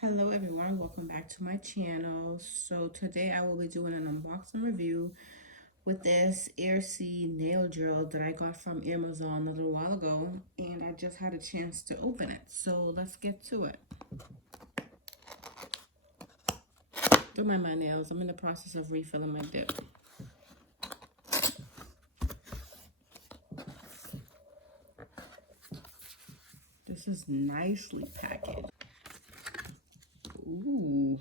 Hello everyone, welcome back to my channel. So today I will be doing an unboxing review with this Airsee nail drill that I got from Amazon a little while ago, and I just had a chance to open it. So let's get to it. Don't mind my nails, I'm in the process of refilling my dip. This is nicely packaged. Ooh.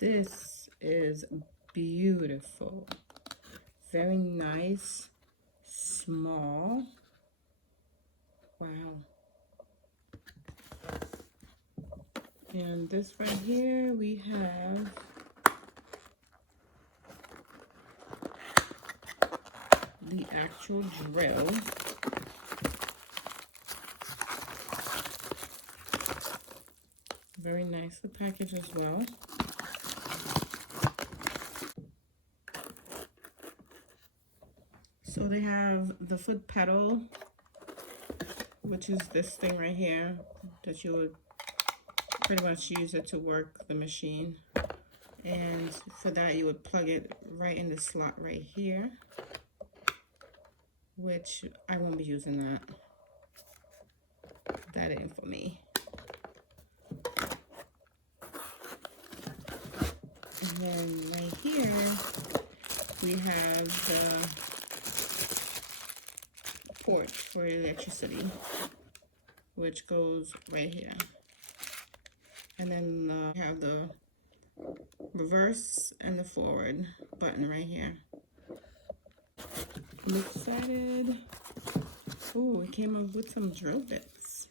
This is beautiful. Very nice, small. Wow. And this right here, we have the actual drill. Very nicely packaged as well. So they have the foot pedal, which is this thing right here that you would pretty much use it to work the machine. And for that you would plug it right in the slot right here, which I won't be using that. That ain't for me. And then right here we have the port for electricity, which goes right here. And then we have the reverse and the forward button right here. I'm excited. Oh, it came up with some drill bits.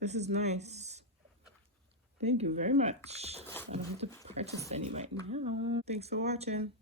This is nice. Thank you very much. I don't have to purchase any right now. Thanks for watching.